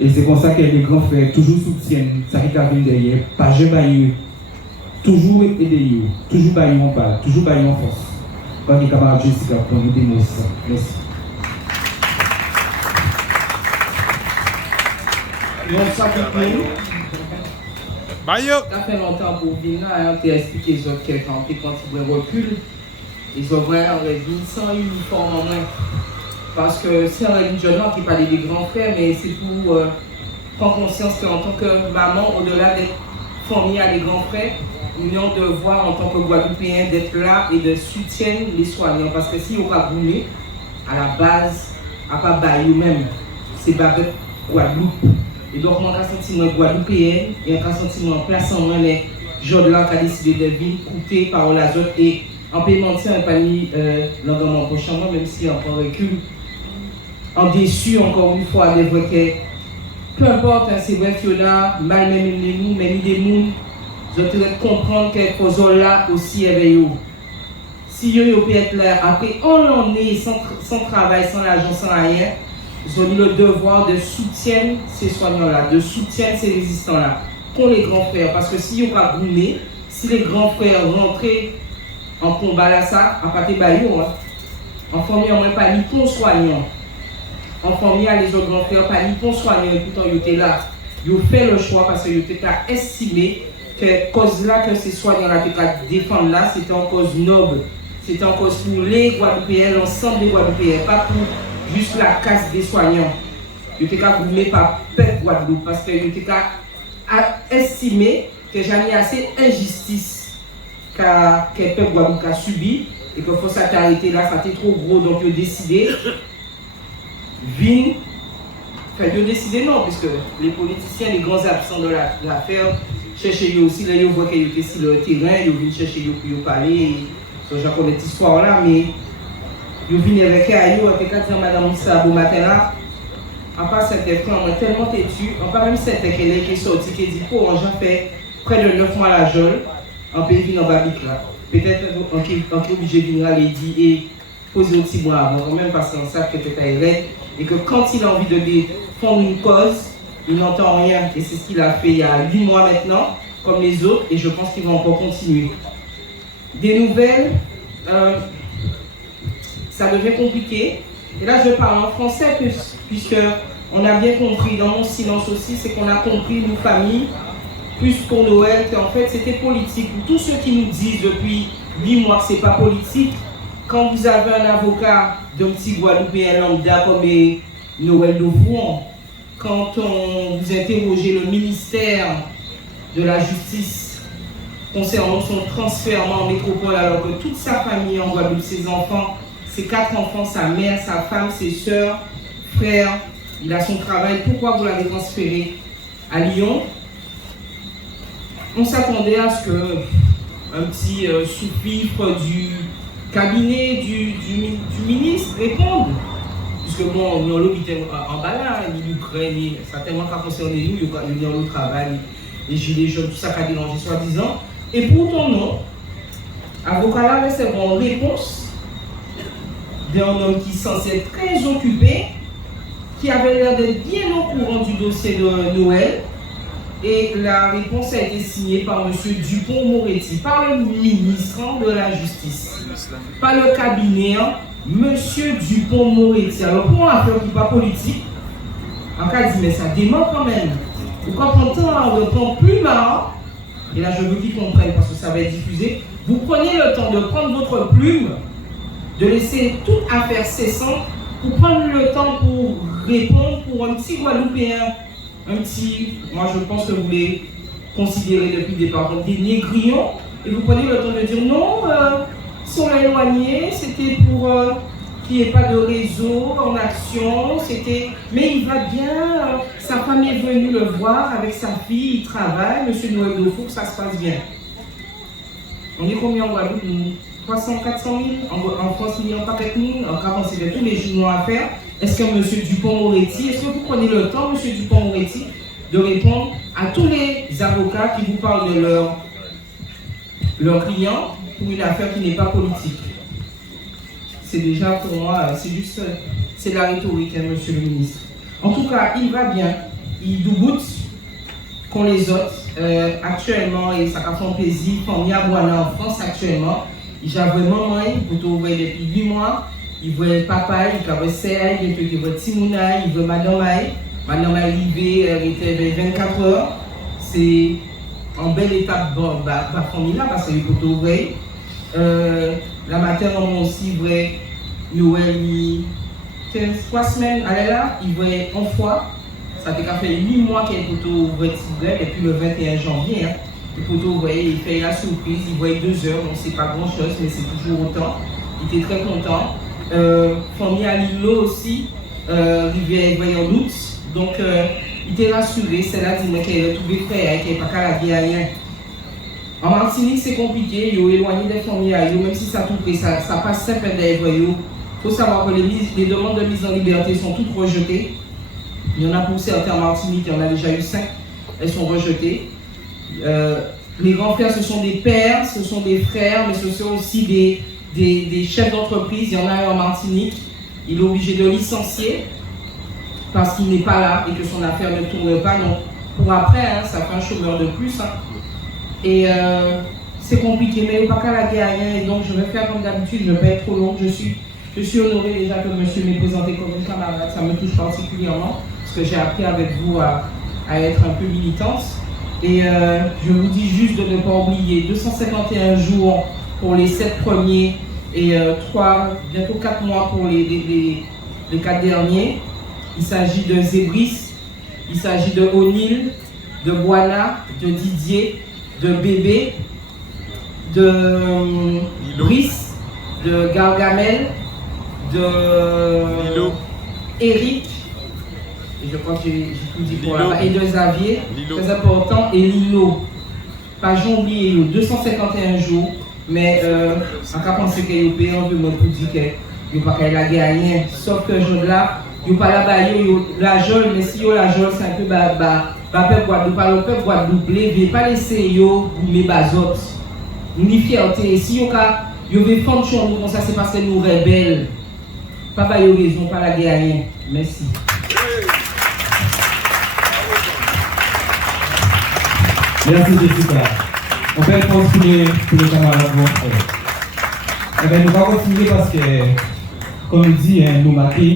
Et c'est comme ça que les grands frères toujours soutiennent ça qui vient derrière, pas jamais toujours aider, toujours bailler en balle, toujours bailler en force. Quand les camarades Jessica pour nous démontrer ça. Merci. Ça fait longtemps pour venir là, on t'a expliqué les autres quelqu'un quand ils recul, ils ont vraiment réduit sans uniforme en main. Parce que c'est un religion qui parle des grands frères, mais c'est pour prendre conscience qu'en tant que maman, au-delà d'être fournie à des grands frères, nous avons devoir en tant que Guadeloupéens d'être là et de soutenir les soignants. Parce que si on va brûler, à la base, à pas bailler nous-mêmes, c'est Babette Guadeloupe. Et donc, on a un sentiment Guadeloupéen et un sentiment plaçant les gens de là qui ont décidé de vivre, coûter par la autres et en paiement de ça, on n'a pas mis l'engagement prochainement, même si on prend recul. En déçu, encore une fois, des vrais que peu importe, hein, c'est vrai qu'il y en a mal même nous, mais ni des mouns, je dois comprendre que les là aussi éveillés. Si ils peuvent être là, après on est sans travail, sans l'argent, sans rien, ils ont le devoir de soutenir ces soignants-là, de soutenir ces résistants-là, pour les grands frères. Parce que si ils n'ont pas brûlé, si les grands frères rentraient en combat là, ça, à partir de Bayou, hein, en famille, on n'a pas ni pour soignants. En famille, les autres grands frères, pas ni pour soignants, et pourtant ils étaient là. Ils ont fait le choix parce qu'ils étaient estimé que cause là que ces soignants-là étaient défendre là, c'était en cause noble. C'était en cause pour les Guadeloupéens, l'ensemble des Guadeloupéens, pas pour juste la casse des soignants. Ils étaient gouvernés par peuple Guadeloupe parce qu'ils étaient estimé que jamais assez injustice que le peuple Guadeloupe a subi et que faut s'arrêter là, ça était trop gros, donc ils ont décidé ils ont décidé non, puisque les politiciens, les grands absents de l'affaire, cherchaient aussi, là ils voient qu'ils étaient sur le terrain, ils viennent chercher pour parler, je connais cette histoire là, mais ils viennent avec eux, en tout cas, disant Madame Moussa, bon matin là, en pas cette fois, on est tellement têtu, en pas même cette qu'elle est sortie, qui dit, oh, j'en fais près de 9 mois la jeune, en pays vient en Babique là. Peut-être qu'on est obligé de venir à l'édit et poser un petit bois avant, même parce qu'on sait que tu es et que quand il a envie de défendre une cause, il n'entend rien. Et c'est ce qu'il a fait il y a 8 mois maintenant, comme les autres, et je pense qu'il va encore continuer. Des nouvelles, ça devient compliqué. Et là, je parle en français, puisque on a bien compris, dans mon silence aussi, c'est qu'on a compris, nous, familles, plus pour Noël, qu'en fait, c'était politique. Pour tous ceux qui nous disent depuis 8 mois que ce n'est pas politique, quand vous avez un avocat d'un petit Guadeloupéen lambda comme Noël Devouan, quand vous interrogez le ministère de la Justice concernant son transfert en métropole, alors que toute sa famille en Guadeloupe, ses enfants, ses 4 enfants, sa mère, sa femme, ses soeurs, frères, il a son travail, pourquoi vous l'avez transféré à Lyon? On s'attendait à ce qu'un petit sous-fifre du cabinet du ministre réponde. Puisque bon, nous avons en bas ni l'Ukraine, ça tellement pas concerné nous, il y a le travail, les gilets jaunes, tout ça qui a dérangé soi-disant. Et pourtant non, avocat là c'est une réponse d'un homme qui est censé être très occupé, qui avait l'air d'être bien au courant du dossier de Noël. Et la réponse a été signée par M. Dupond-Moretti, par le ministre de la Justice, par le cabinet, M. Dupond-Moretti. Alors pour une affaire qui n'est pas politique, en cas dit, mais ça dément quand même. Vous comprenez, on ne prend plus marre, et là je veux qu'ils comprennent parce que ça va être diffusé. Vous prenez le temps de prendre votre plume, de laisser toute affaire cessante, pour prendre le temps pour répondre pour un petit Guadeloupéen. Un petit, moi je pense que vous les considérez depuis le départ comme des négrillons, et vous prenez le temps de dire non, si on l'a éloigné, c'était pour qu'il n'y ait pas de réseau en action, c'était, mais il va bien, sa femme est venue le voir avec sa fille, il travaille, monsieur Noël Defou, ça se passe bien. On est combien en Guadeloupe? 300, 400 000, en France, il n'y a pas 4 000, en France, c'est tous les journaux à faire. Est-ce que M. Dupond-Moretti, est-ce que vous prenez le temps, M. Dupond-Moretti, de répondre à tous les avocats qui vous parlent de leurs clients pour une affaire qui n'est pas politique? C'est déjà pour moi, c'est juste, c'est la rhétorique, hein, M. le ministre. En tout cas, il va bien. ils doutent qu'on les autres. Actuellement, et ça fait plaisir, famille à Boana en France actuellement, il y a vraiment maman, pour tout voir depuis 8 mois, il voit papa, il voit sœur, il voit Timouna, il voit madame Aïe. Madame Aïe, elle était 24 heures. C'est en belle étape de la famille là, parce que pour tout voir. La materne aussi, vrai, Noël, 3 semaines, elle est là, il voit une fois. Ça fait 8 mois qu'elle est pour vrai, et puis le 21 janvier, hein, le poteau, vous voyez, il fait la surprise, il voit 2 heures, donc c'est pas grand chose, mais c'est toujours autant. Il était très content. Famille à Lilo aussi, il voyait en août, donc il était rassuré, c'est là qu'il a trouvé frère, qu'il n'y a pas qu'à la guerre. En Martinique, c'est compliqué, il est éloigné des familles, même si ça tout près, ça passe très près des voyous. Il faut savoir que les demandes de mise en liberté sont toutes rejetées. Il y en a pour certains en Martinique, il y en a déjà eu 5, elles sont rejetées. Les grands frères, ce sont des pères, ce sont des frères, mais ce sont aussi des chefs d'entreprise. Il y en a un en Martinique, il est obligé de licencier parce qu'il n'est pas là et que son affaire ne tourne pas. Donc, pour après, hein, ça fait un chômeur de plus. Hein. Et c'est compliqué, mais il n'y a pas qu'à la guerre. Et donc, je vais faire comme d'habitude, je ne vais pas être trop longue. Je suis honorée déjà que monsieur m'ait présenté comme une camarade. Ça me touche particulièrement parce que j'ai appris avec vous à être un peu militante. Et je vous dis juste de ne pas oublier 251 jours pour les 7 premiers et bientôt 4 mois pour les 4 derniers. Il s'agit de Zébris, il s'agit de O'Neill, de Boana, de Didier, de Bébé, de Brice, de Gargamel, de Eric, et je crois que j'ai tout dit pour là-bas, et de Xavier, Lilo. Très important, et Lilo. Pas oublié, 251 jours, mais en cas pensé qu'il y a payé, on veut me dire qu'il n'y a pas qu'elle a gagné, sauf que je là, il n'y a pas là-bas, la jole, mais si la jole, c'est un peu peuple Guadeloupe, pas le peuple Guadeloupe, ne pas laisser yo mes bazotes. Ni fierté, si yo veut prendre sur nous comme ça, c'est parce que nous rebelles. Papa yo raison, pas la gagner. Merci. Merci Jessica. On peut continuer pour les camarades. Eh bien, nous allons continuer parce que, comme il dit, nous maquillons.